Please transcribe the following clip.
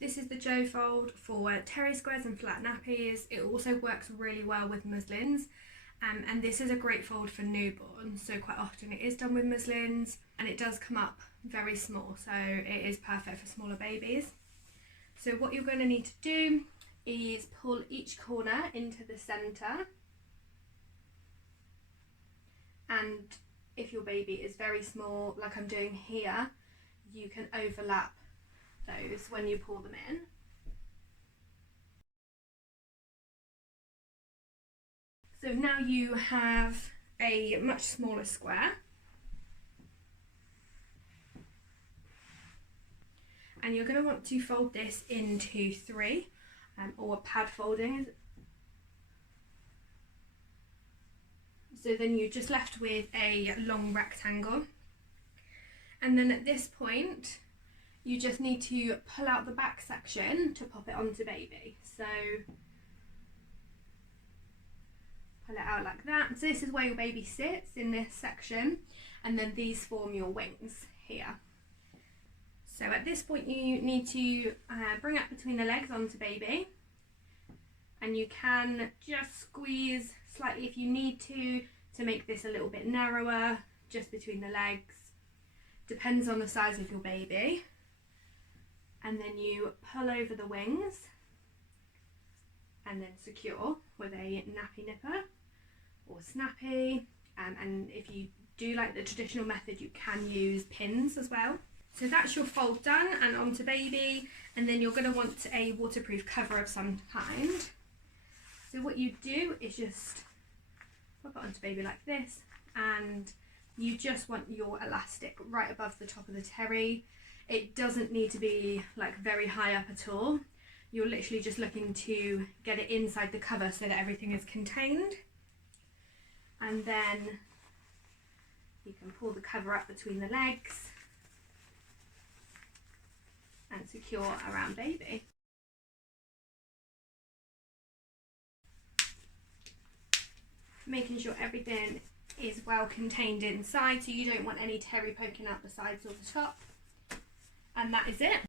This is the Joe fold for terry squares and flat nappies. It also works really well with muslins. And this is a great fold for newborns, so quite often it is done with muslins and it does come up very small, so it is perfect for smaller babies. So what you're going to need to do is pull each corner into the centre, and if your baby is very small like I'm doing here, you can overlap those when you pull them in. So now you have a much smaller square, and you're going to want to fold this into 3, or pad folding. So then you're just left with a long rectangle, and then at this point you just need to pull out the back section to pop it onto baby. So pull it out like that. So this is where your baby sits, in this section, and then these form your wings here. So at this point you need to bring up between the legs onto baby, and you can just squeeze slightly if you need to make this a little bit narrower, just between the legs. Depends on the size of your baby. And then you pull over the wings and then secure with a nappy nipper or snappy, and if you do like the traditional method you can use pins as well. So that's your fold done and onto baby, and then you're going to want a waterproof cover of some kind. So what you do is just pop it onto baby like this, and you just want your elastic right above the top of the terry. It doesn't need to be like very high up at all. You're literally just looking to get it inside the cover so that everything is contained. And then you can pull the cover up between the legs and secure around baby. Making sure everything is well contained inside, so you don't want any terry poking out the sides or the top. And that is it.